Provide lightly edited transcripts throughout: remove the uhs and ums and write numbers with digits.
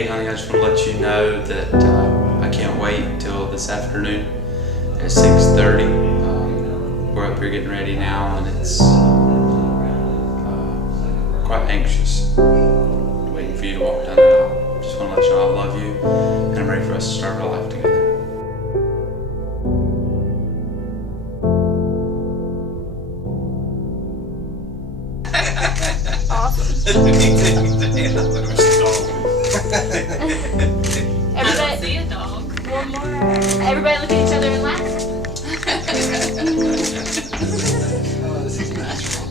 Hey honey, I just want to let you know that I can't wait till this afternoon at 6:30. We're up here getting ready now, and it's quite anxious, waiting for you to walk down that aisle. Just want to let you know I love you, and I'm ready for us to start our life together. Awesome. Everybody, see a dog. One more. Everybody look at each other and laugh. Oh, this is natural.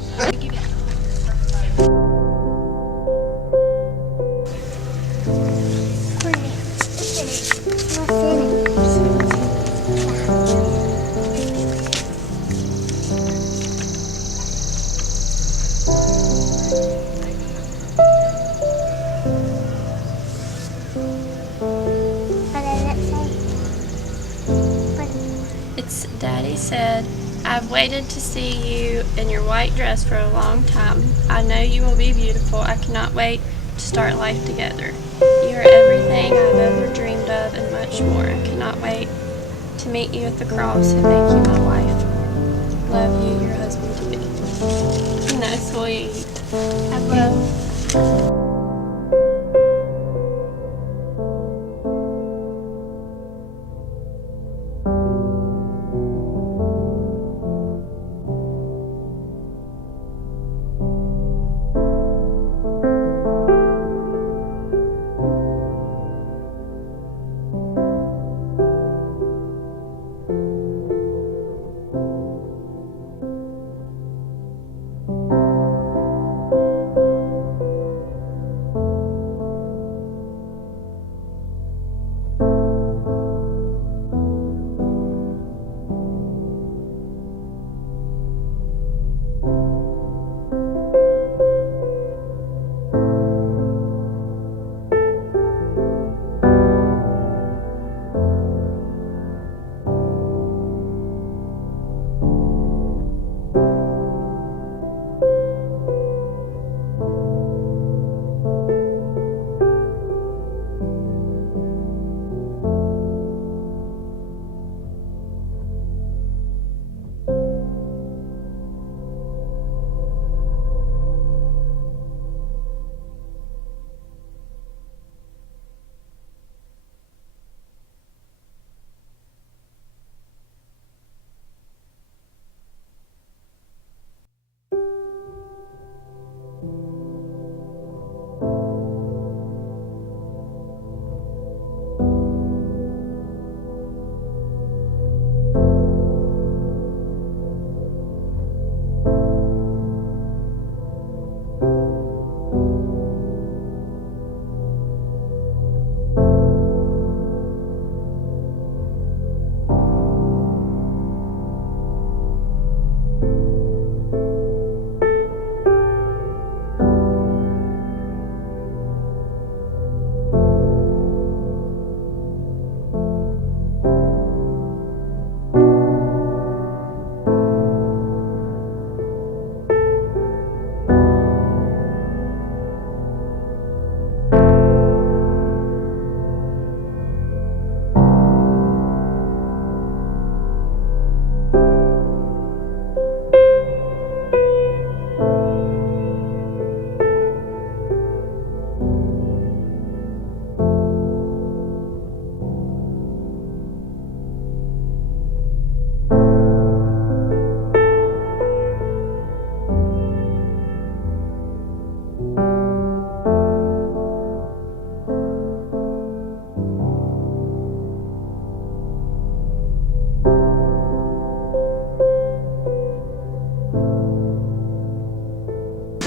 It's Daddy said, I've waited to see you in your white dress for a long time. I know you will be beautiful. I cannot wait to start life together. You are everything I've ever dreamed of and much more. I cannot wait to meet you at the cross and make you my wife. Love you, your husband to be. You know, sweet. I love.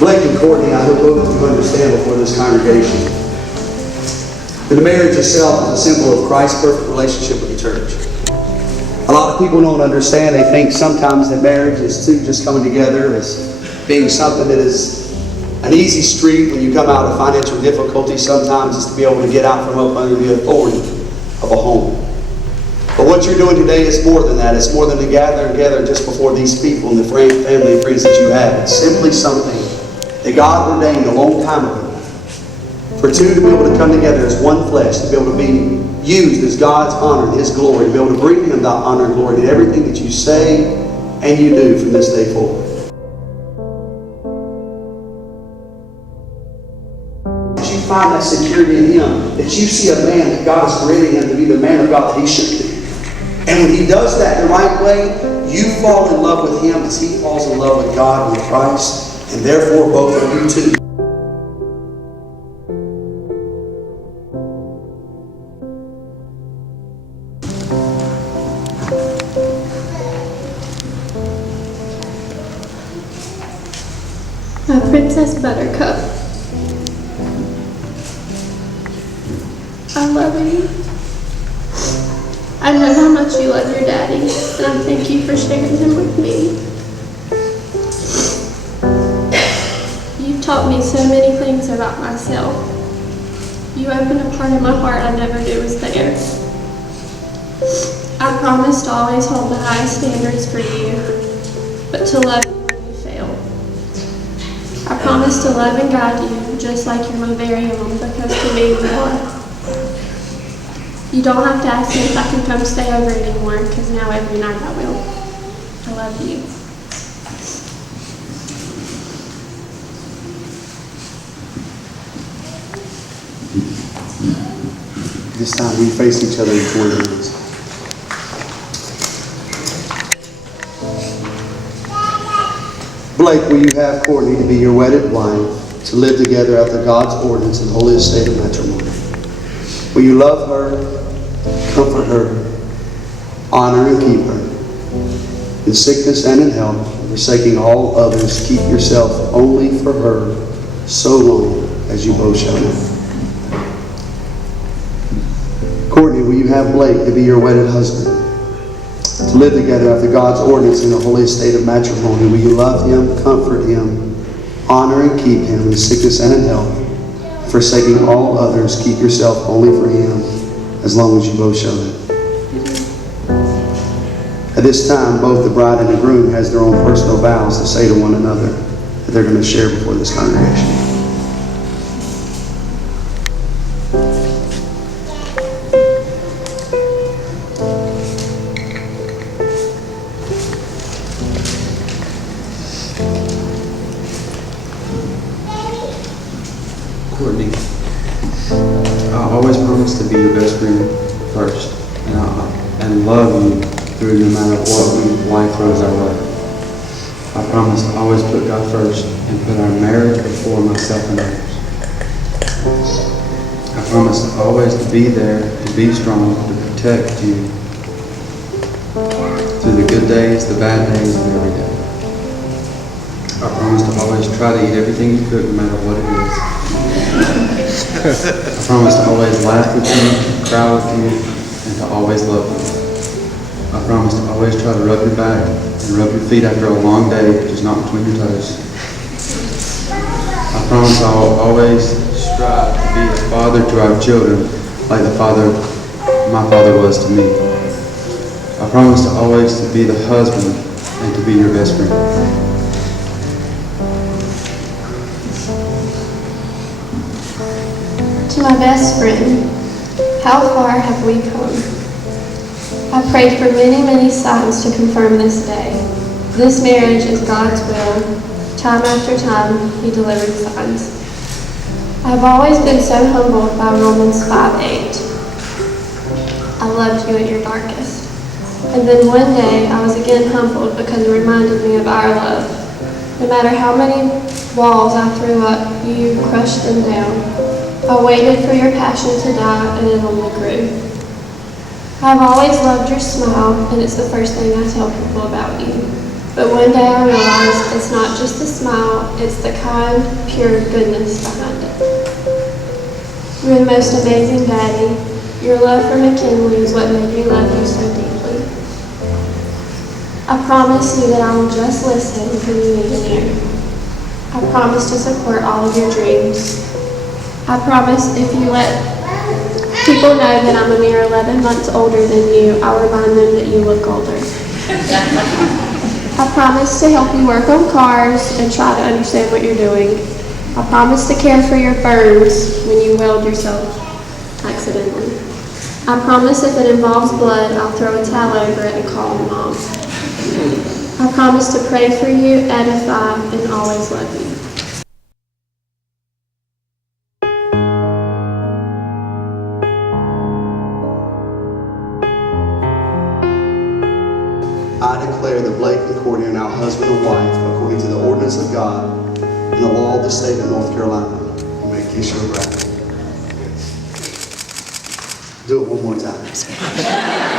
Blake and Courtney, I hope both of you understand before this congregation that the marriage itself is a symbol of Christ's perfect relationship with the church. A lot of people don't understand. They think sometimes that marriage is two just coming together as being something that is an easy street when you come out of financial difficulty. Sometimes it's to be able to get out from up under the authority of a home. But what you're doing today is more than that. It's more than to gather together just before these people and the family and friends that you have. It's simply something that God ordained a long time ago For two to be able to come together as one flesh, to be able to be used as God's honor and His glory, to be able to bring Him that honor and glory in everything that you say and you do from this day forward. That you find that security in Him, that you see a man that God is creating him to be the man of God that he should be. And when he does that the right way, you fall in love with him as he falls in love with God and with Christ, and therefore both of you too. My Princess Buttercup, I love you. I know how much you love your daddy, and I thank you for sharing him with me. You've taught me so many things about myself. You opened a part of my heart I never knew was there. I promise to always hold the highest standards for you, but to love you when you fail. I promise to love and guide you just like you're my very own, because to me you are. You don't have to ask me if I can come stay over anymore, because now every night I will. I love you. This time we face each other in 20 minutes. Blake, will you have Courtney to be your wedded wife, to live together after God's ordinance and holy estate of matrimony? Will you love her, comfort her, honor and keep her, in sickness and in health, forsaking all others, keep yourself only for her, so long as you both shall live? Courtney, will you have Blake to be your wedded husband, to live together after God's ordinance in the holy estate of matrimony? Will you love him, comfort him, honor and keep him in sickness and in health, forsaking all others, keep yourself only for him, as long as you both shall live? At this time, both the bride and the groom has their own personal vows to say to one another that they're going to share before this congregation. Courtney, I always promise to be your best friend first, and love you through no matter what life throws our way. I promise to always put God first and put our marriage before myself and others. I promise to always to be there and be strong to protect you through the good days, the bad days, and every day. I promise to always try to eat everything you cook, no matter what it is. I promise to always laugh with you, cry with you, and to always love you. I promise to always try to rub your back and rub your feet after a long day, just not between your toes. I promise I will always strive to be a father to our children, like the father my father was to me. I promise to always to be the husband and to be your best friend. To my best friend, how far have we come? I prayed for many, many signs to confirm this day. This marriage is God's will. Time after time, He delivered signs. I have always been so humbled by Romans 5:8. I loved you at your darkest. And then one day, I was again humbled because it reminded me of our love. No matter how many walls I threw up, you crushed them down. I waited for your passion to die, and it only grew. I've always loved your smile, and it's the first thing I tell people about you. But one day I realized it's not just the smile, it's the kind, pure goodness behind it. You're the most amazing daddy. Your love for McKinley is what made me love you so deeply. I promise you that I will just listen when you need an ear. I promise to support all of your dreams. I promise if you let people know that I'm a mere 11 months older than you, I'll remind them that you look older. I promise to help you work on cars and try to understand what you're doing. I promise to care for your burns when you weld yourself accidentally. I promise if it involves blood, I'll throw a towel over it and call Mom. I promise to pray for you, edify, and always love you. I declare that Blake and Courtney are now husband and wife according to the ordinance of God and the law of the state of North Carolina. You may kiss your bride. Do it one more time.